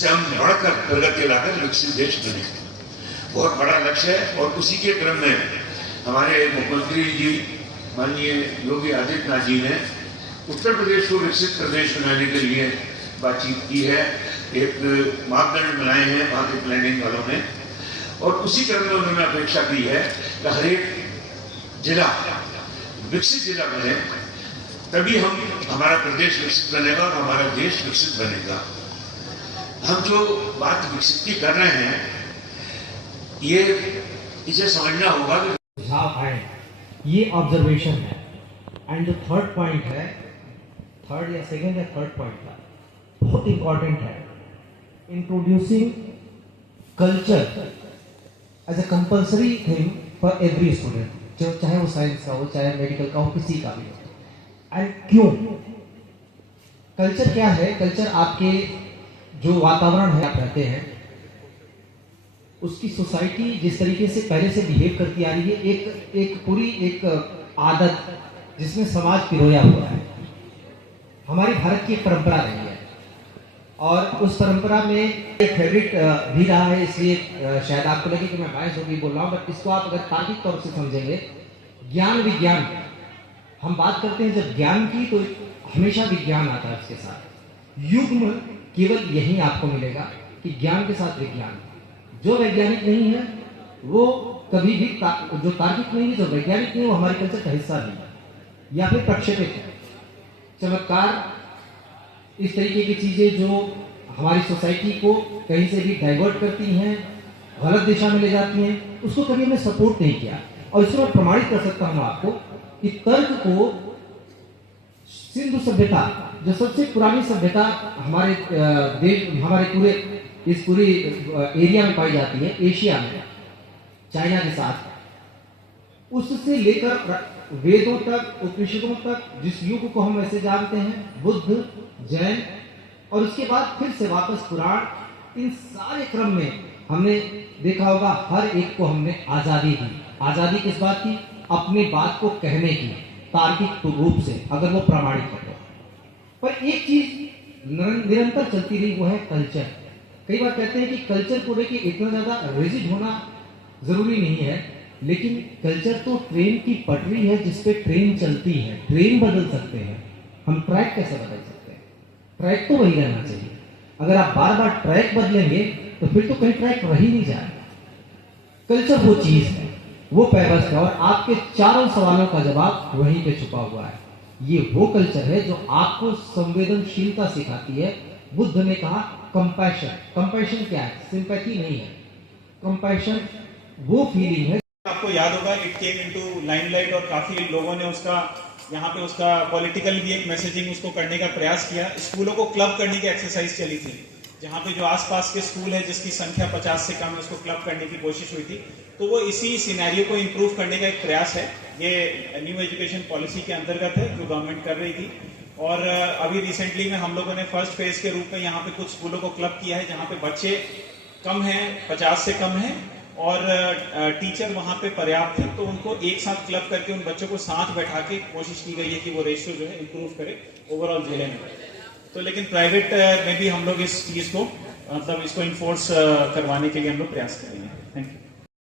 जिससे हम बढ़कर प्रगति लाकर विकसित देश बने। बहुत बड़ा लक्ष्य है और उसी के क्रम में हमारे मुख्यमंत्री जी माननीय योगी आदित्यनाथ जी ने उत्तर प्रदेश को विकसित प्रदेश बनाने के लिए बातचीत की है, एक मापदंड बनाए हैं वहाँ के प्लानिंग वालों ने, और उसी क्रम में उन्होंने अपेक्षा की है कि हर एक जिला विकसित जिला बने, तभी हमारा प्रदेश विकसित बनेगा और हमारा देश विकसित बनेगा। हम जो बात विकसित की कर रहे हैं, ये इसे समझना होगा कि सुझाव आए, ये ऑब्जर्वेशन है। एंड जो थर्ड पॉइंट है, थर्ड या सेकंड या थर्ड पॉइंट था, बहुत इंपॉर्टेंट है, introducing culture as a compulsory thing for every student, जो चाहे वो साइंस का हो, चाहे मेडिकल का हो, किसी का भी हो। एंड क्यों? कल्चर क्या है? कल्चर आपके जो वातावरण है आप रहते हैं, उसकी सोसाइटी जिस तरीके से पहले से बिहेव करती आ रही है, एक पूरी एक आदत जिसमें समाज पिरोया हुआ है, हमारी भारत की एक परंपरा रही है और उस परंपरा में एक फेवरेट भी रहा है। इसलिए शायद आपको लगे कि मैं बायस होकर बोल रहा हूँ, बट इसको आप अगर तार्किक तौर से समझेंगे, ज्ञान विज्ञान, हम बात करते हैं जब ज्ञान की तो हमेशा विज्ञान आता है उसके साथ। युग्म केवल यही आपको मिलेगा कि ज्ञान के साथ विज्ञान। जो वैज्ञानिक नहीं है वो कभी भी जो तार्किक नहीं है, जो वैज्ञानिक नहीं है, वो हमारे कल्चर का हिस्सा नहीं है या फिर प्रक्षेपित है। चमत्कार, इस तरीके की चीजें जो हमारी सोसाइटी को कहीं से भी डाइवर्ट करती हैं, गलत दिशा में ले जाती हैं, उसको कभी हमने सपोर्ट नहीं किया। और इसको मैं प्रमाणित कर सकता हूं आपको कि तर्क को सिंधु सभ्यता, जो सबसे पुरानी सभ्यता हमारे देश, हमारे पूरे इस पूरी एरिया में पाई जाती है, एशिया में, चाइना के साथ, उससे लेकर वेदों तक, उपनिषदों तक, जिस युग को हम वैसे जानते हैं, बुद्ध, जैन, और उसके बाद फिर से वापस पुराण, इन सारे क्रम में हमने देखा होगा हर एक को हमने आजादी दी। आजादी किस बात की? अपनी बात को कहने की, तार्किक रूप से, अगर वो प्रामाणिक है। पर एक चीज निरंतर चलती रही, वो है कल्चर। कई बार कहते हैं कि कल्चर को लेके इतना ज्यादा रिजिड होना जरूरी नहीं है, लेकिन कल्चर तो ट्रेन की पटरी है जिसपे ट्रेन चलती है। ट्रेन बदल सकते हैं, हम ट्रैक कैसे बदल सकते हैं? ट्रैक तो वही रहना चाहिए। अगर आप बार बार ट्रैक बदलेंगे तो फिर तो कहीं ट्रैक रह ही नहीं जाएगा। कल्चर वो चीज है, वो पैबस्ट है, और आपके चारों सवालों का जवाब वहीं पे छुपा हुआ है। ये वो कल्चर है जो आपको संवेदनशीलता सिखाती है। बुद्ध ने कहा कंपैशन। कंपैशन क्या है? सिंपैथी नहीं है। कंपैशन वो फीलिंग है। आपको याद होगा इट केम इनटू लाइमलाइट और काफी लोगों ने उसका यहाँ पे उसका पॉलिटिकल भी एक मैसेजिंग उसको करने का प्रयास किया। स्कूलों को क्लब करने की एक्सरसाइज चली थी, जहाँ पे जो आसपास के स्कूल है जिसकी संख्या 50 से कम है, उसको क्लब करने की कोशिश हुई थी। तो वो इसी सिनेरियो को इम्प्रूव करने का एक प्रयास है। ये न्यू एजुकेशन पॉलिसी के अंतर्गत है जो गवर्नमेंट कर रही थी। और अभी रिसेंटली में हम लोगों ने फर्स्ट फेज के रूप में यहाँ पे कुछ स्कूलों को क्लब किया है जहाँ पे बच्चे कम हैं, 50 से कम हैं, और टीचर वहाँ पे पर्याप्त है। तो उनको एक साथ क्लब करके उन बच्चों को साथ बैठा के कोशिश की गई है कि वो रेशियो जो है इम्प्रूव करे ओवरऑल जिले में। तो लेकिन प्राइवेट में भी हम लोग इस चीज़ को मतलब इसको इन्फोर्स करवाने के लिए हम लोग प्रयास करेंगे। Thank you.